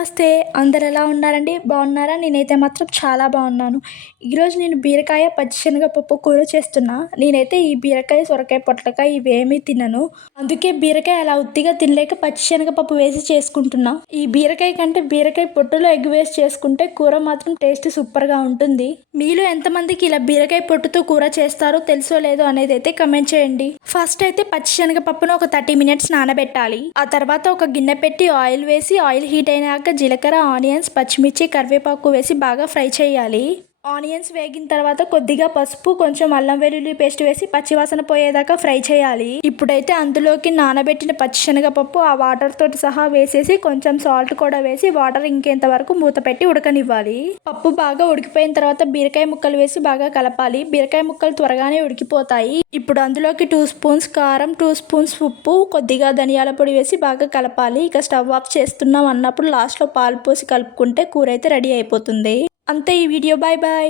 నమస్తే. అందరు ఎలా ఉన్నారండి? బాగున్నారా? నేనైతే మాత్రం చాలా బాగున్నాను. ఈరోజు నేను బీరకాయ, పచ్చిశనగపప్పు కూర చేస్తున్నా. నేనైతే ఈ బీరకాయ, సొరకాయ, పొట్లకాయ ఇవేమీ తినను. అందుకే బీరకాయ అలా ఉత్తిగా తినలేక పచ్చిశనగపప్పు వేసి చేసుకుంటున్నా. ఈ బీరకాయ కంటే బీరకాయ పొట్టులో ఎగ్ వేసి చేసుకుంటే కూర మాత్రం టేస్ట్ సూపర్గా ఉంటుంది. మీలో ఎంతమందికి ఇలా బీరకాయ పొట్టుతో కూర చేస్తారో తెలుసో లేదో అనేది అయితే కమెంట్ చేయండి. ఫస్ట్ అయితే పచ్చిశనగపప్పును ఒక 30 మినిట్స్ నానబెట్టాలి. ఆ తర్వాత ఒక గిన్నె పెట్టి ఆయిల్ వేసి ఆయిల్ హీట్ అయినాక జీలకర్ర, ఆనియన్స్, పచ్చిమిర్చి, కరివేపాకు వేసి బాగా ఫ్రై చేయాలి. ఆనియన్స్ వేగిన తర్వాత కొద్దిగా పసుపు, కొంచెం అల్లం వెల్లుల్లి పేస్ట్ వేసి పచ్చివాసన పోయేదాకా ఫ్రై చేయాలి. ఇప్పుడైతే అందులోకి నానబెట్టిన పచ్చిశనగపప్పు ఆ వాటర్ తోటి సహా వేసేసి కొంచెం సాల్ట్ కూడా వేసి వాటర్ ఇంకేంత వరకు మూత పెట్టి ఉడకనివ్వాలి. పప్పు బాగా ఉడికిపోయిన తర్వాత బీరకాయ ముక్కలు వేసి బాగా కలపాలి. బీరకాయ ముక్కలు త్వరగానే ఉడికిపోతాయి. ఇప్పుడు అందులోకి 2 స్పూన్స్ కారం, 2 స్పూన్స్ ఉప్పు, కొద్దిగా ధనియాల పొడి వేసి బాగా కలపాలి. ఇక స్టవ్ ఆఫ్ చేస్తున్నాం అన్నప్పుడు లాస్ట్లో పాలు పోసి కలుపుకుంటే కూర అయితే రెడీ అయిపోతుంది. అంతే ఈ వీడియో. Bye bye.